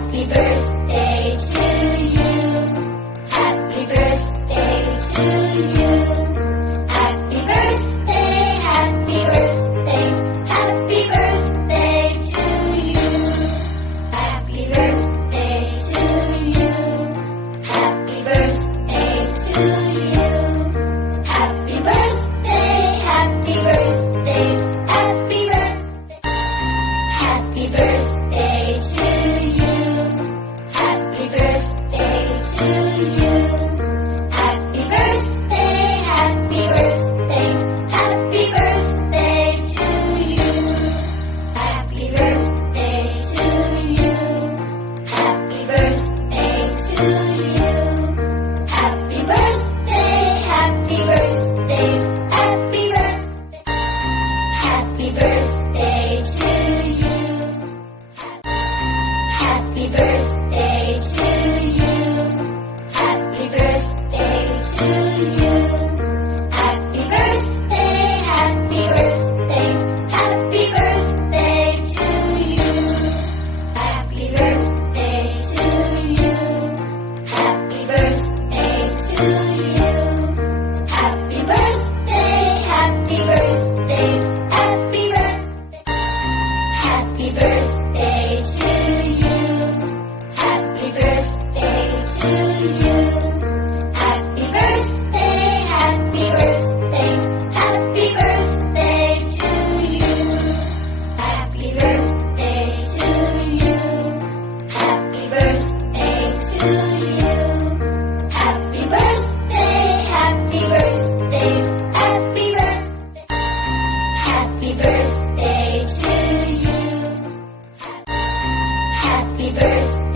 Happy birthday to you. Happy birthday to you. Happy birthday, happy birthday, happy birthday to you. Happy birthday to you. Happy birthday to you. Happy birthday, happy birthday, happy birthday. Happy birthday to you. Happy birthday to you. Happy birthday, happy birthday, happy birthday to you. Happy birthday to you. Happy birthday to you. Happy birthday, happy birthday, happy birthday. Happy birthday to you. Happy birthday to you. Happy birthday to you. Happy birthday, happy birthday, happy birthday to you. Happy birthday to you. Happy birthday to you. Happy birthday, happy birthday, happy birthday. Happy birthday to you. Happy birthday to you. Happy birthday, happy birthday, happy birthday to you. Happy birthday to you. Happy birthday to you. Happy birthday, happy birthday, happy birthday. Happy birthday to you. Happy birthday.